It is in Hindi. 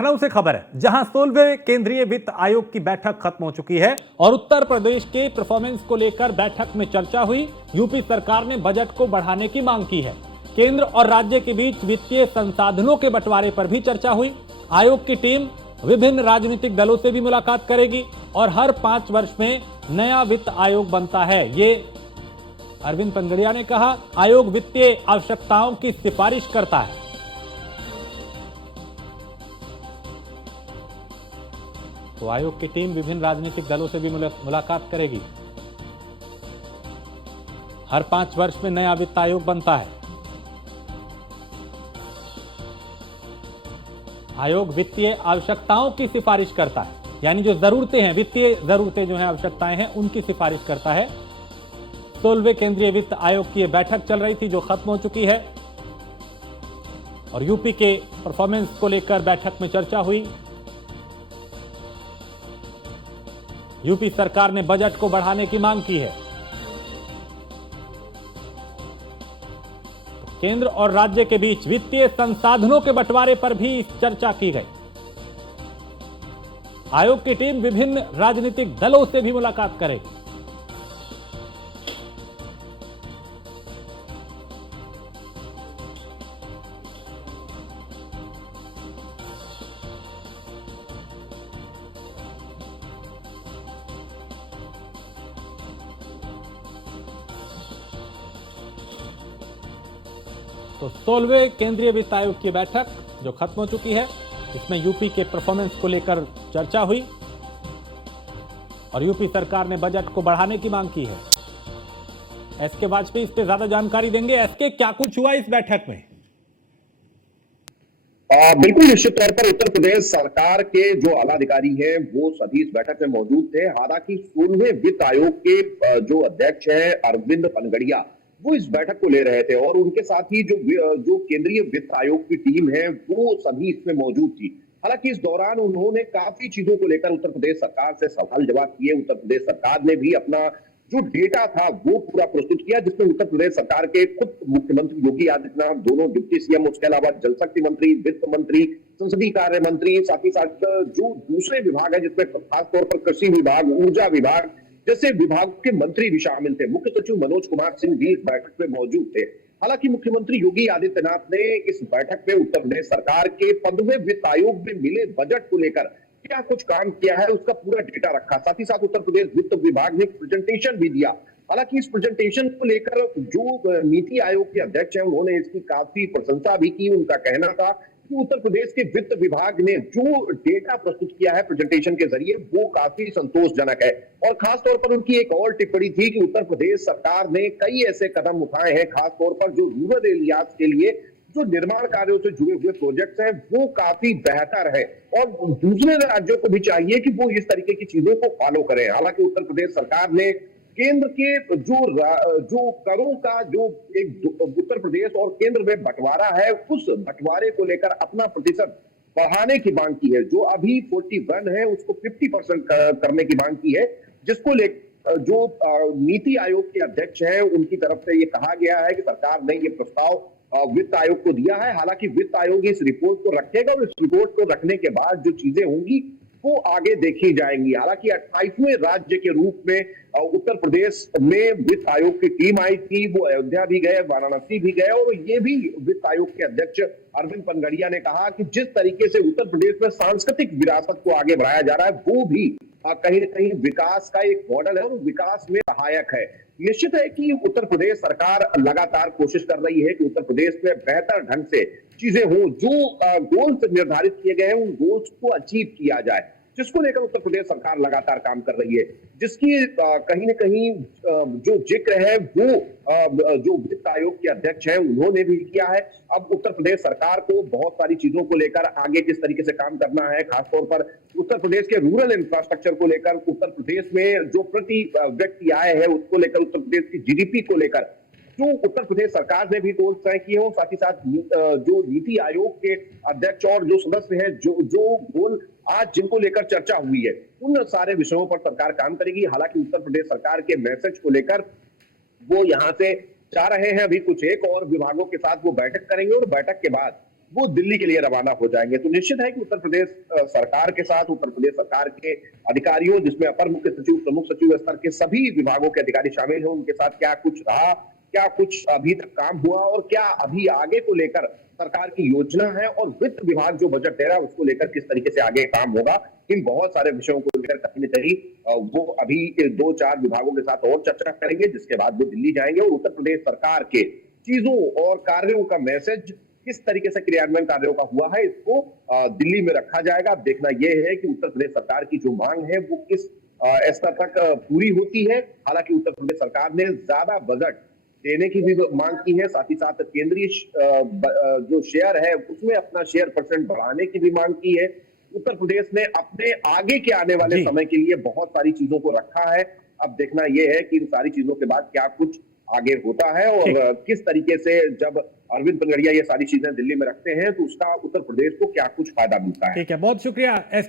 लखनऊ से खबर है, जहां 16वें केंद्रीय वित्त आयोग की बैठक खत्म हो चुकी है और उत्तर प्रदेश के परफॉर्मेंस को लेकर बैठक में चर्चा हुई। यूपी सरकार ने बजट को बढ़ाने की मांग की है। केंद्र और राज्य के बीच वित्तीय संसाधनों के बंटवारे पर भी चर्चा हुई। आयोग की टीम विभिन्न राजनीतिक दलों से भी मुलाकात करेगी और हर 5 वर्ष में नया वित्त आयोग बनता है, ये अरविंद पनगड़िया ने कहा। आयोग वित्तीय आवश्यकताओं की सिफारिश करता है। तो आयोग की टीम विभिन्न राजनीतिक दलों से भी मुलाकात करेगी। हर 5 वर्ष में नया वित्त आयोग बनता है। आयोग वित्तीय आवश्यकताओं की सिफारिश करता है, यानी जो जरूरतें हैं, वित्तीय जरूरतें जो हैं, आवश्यकताएं हैं, उनकी सिफारिश करता है। 16वें केंद्रीय वित्त आयोग की यह बैठक चल रही थी जो खत्म हो चुकी है और यूपी के परफॉर्मेंस को लेकर बैठक में चर्चा हुई। यूपी सरकार ने बजट को बढ़ाने की मांग की है। केंद्र और राज्य के बीच वित्तीय संसाधनों के बंटवारे पर भी चर्चा की गई। आयोग की टीम विभिन्न राजनीतिक दलों से भी मुलाकात करेगी। तो 16वें केंद्रीय वित्त आयोग की बैठक जो खत्म हो चुकी है, इसमें यूपी के परफॉर्मेंस को लेकर चर्चा हुई और यूपी सरकार ने बजट को बढ़ाने की मांग की है। एसके वाजपेयी इस पे ज्यादा जानकारी देंगे। एसके, क्या कुछ हुआ इस बैठक में? बिल्कुल निश्चित तौर पर उत्तर प्रदेश सरकार के जो आला अधिकारी हैं वो सभी इस बैठक में मौजूद थे। हालांकि 16वें वित्त आयोग के जो अध्यक्ष हैं अरविंद पनगड़िया, वो इस बैठक को ले रहे थे और उनके साथ ही जो केंद्रीय वित्त आयोग की टीम है वो सभी इसमें मौजूद थी। हालांकि इस दौरान उन्होंने काफी चीजों को लेकर उत्तर प्रदेश सरकार से सवाल जवाब किए। उत्तर प्रदेश सरकार ने भी अपना जो डेटा था वो पूरा प्रस्तुत किया, जिसमें उत्तर प्रदेश सरकार के खुद मुख्यमंत्री योगी आदित्यनाथ, दोनों डिप्टी सीएम, उसके अलावा जल शक्ति मंत्री, वित्त मंत्री, संसदीय कार्य मंत्री, साथ ही साथ जो दूसरे विभाग है जिसमें खासतौर पर कृषि विभाग, ऊर्जा विभाग जैसे विभाग के मंत्री भी शामिल थे। मुख्य सचिव मनोज कुमार सिंह भी इस बैठक में मौजूद थे। हालांकि मुख्यमंत्री योगी आदित्यनाथ ने इस बैठक में उत्तर प्रदेश सरकार के 15वें वित्त आयोग में मिले बजट को लेकर क्या कुछ काम किया है उसका पूरा डेटा रखा। साथ ही साथ उत्तर प्रदेश वित्त विभाग ने प्रेजेंटेशन भी दिया। हालांकि इस प्रेजेंटेशन को लेकर जो नीति आयोग के अध्यक्ष हैं उन्होंने इसकी काफी प्रशंसा भी की। उनका कहना था कि उत्तर प्रदेश के वित्त विभाग ने जो डेटा प्रस्तुत किया है प्रेजेंटेशन के जरिए वो काफी संतोषजनक है। और खासतौर पर उनकी एक और टिप्पणी थी कि उत्तर प्रदेश सरकार ने कई ऐसे कदम उठाए हैं, खासतौर पर जो रूरल एरियाज के लिए जो निर्माण कार्यों से जुड़े हुए प्रोजेक्ट्स हैं वो काफी बेहतर है और दूसरे राज्यों को भी चाहिए कि वो इस तरीके की चीजों को फॉलो करें। हालांकि उत्तर प्रदेश सरकार ने केंद्र के जो करों का जो एक उत्तर प्रदेश और केंद्र में बंटवारा है उस बंटवारे को लेकर अपना प्रतिशत बढ़ाने की मांग की है। जो अभी 41 है उसको 50% करने की मांग की है, जिसको लेकर जो नीति आयोग के अध्यक्ष हैं उनकी तरफ से ये कहा गया है कि सरकार ने ये प्रस्ताव वित्त आयोग को दिया है। हालांकि वित्त आयोग इस रिपोर्ट को रखेगा और इस रिपोर्ट को रखने के बाद जो चीजें होंगी वो आगे देखी जाएंगी। हालांकि 28वें राज्य के रूप में उत्तर प्रदेश में वित्त आयोग की टीम आई थी। वो अयोध्या भी गए, वाराणसी भी गए और ये भी वित्त आयोग के अध्यक्ष अरविंद पनगड़िया ने कहा कि जिस तरीके से उत्तर प्रदेश में सांस्कृतिक विरासत को आगे बढ़ाया जा रहा है वो भी कहीं न कहीं विकास का एक मॉडल है और विकास में सहायक है। निश्चित है कि उत्तर प्रदेश सरकार लगातार कोशिश कर रही है कि उत्तर प्रदेश में बेहतर ढंग से चीजें हों, जो गोल्स निर्धारित किए गए हैं उन गोल्स को अचीव किया जाए, जिसको लेकर उत्तर प्रदेश सरकार लगातार काम कर रही है। जिसकी कहीं न कहीं जो जिक्र है वो जो वित्त आयोग के अध्यक्ष हैं उन्होंने भी किया है। अब उत्तर प्रदेश सरकार को बहुत सारी चीजों को लेकर आगे किस तरीके से काम करना है, खासतौर पर उत्तर प्रदेश के रूरल इंफ्रास्ट्रक्चर को लेकर, उत्तर प्रदेश में जो प्रति व्यक्ति आय है उसको लेकर, उत्तर प्रदेश की जीडीपी को लेकर जो उत्तर प्रदेश सरकार ने भी गोल तय किए हो, साथ ही साथ जो नीति आयोग के अध्यक्ष और जो सदस्य हैं जो गोल आज जिनको लेकर चर्चा हुई है उन सारे विषयों पर सरकार काम करेगी। हालांकि उत्तर प्रदेश सरकार के मैसेज को लेकर वो यहाँ से जा रहे हैं, अभी कुछ एक और विभागों के साथ वो बैठक करेंगे और बैठक के बाद वो दिल्ली के लिए रवाना हो जाएंगे। तो निश्चित है कि उत्तर प्रदेश सरकार के साथ, उत्तर प्रदेश सरकार के अधिकारियों, जिसमें अपर मुख्य सचिव, प्रमुख सचिव स्तर के सभी विभागों के अधिकारी शामिल हैं, उनके साथ क्या कुछ रहा, क्या कुछ अभी तक काम हुआ और क्या अभी आगे को लेकर सरकार की योजना है, और वित्त विभाग जो बजट दे रहा है उसको लेकर किस तरीके से आगे काम होगा। इन बहुत सारे विषयों को लेकर कहीं न कहीं वो अभी 2-4 विभागों के साथ और चर्चा करेंगे, जिसके बाद वो दिल्ली जाएंगे और उत्तर प्रदेश सरकार के चीजों और कार्यों का मैसेज किस तरीके से क्रियान्वयन कार्यों का हुआ है, इसको दिल्ली में रखा जाएगा। अब देखना यह है कि उत्तर प्रदेश सरकार की जो मांग है वो किस स्तर तक पूरी होती है। हालांकि उत्तर प्रदेश सरकार ने ज्यादा बजट देने की भी मांग की है, साथ ही साथ केंद्रीय जो शेयर है उसमें अपना शेयर परसेंट बढ़ाने की भी मांग की है। उत्तर प्रदेश ने अपने आगे के आने वाले जी। समय के लिए बहुत सारी चीजों को रखा है। अब देखना यह है कि इन सारी चीजों के बाद क्या कुछ आगे होता है और ठीक। किस तरीके से जब अरविंद पनगड़िया ये सारी चीजें दिल्ली में रखते हैं तो उसका उत्तर प्रदेश को क्या कुछ फायदा मिलता है। ठीक है, बहुत शुक्रिया।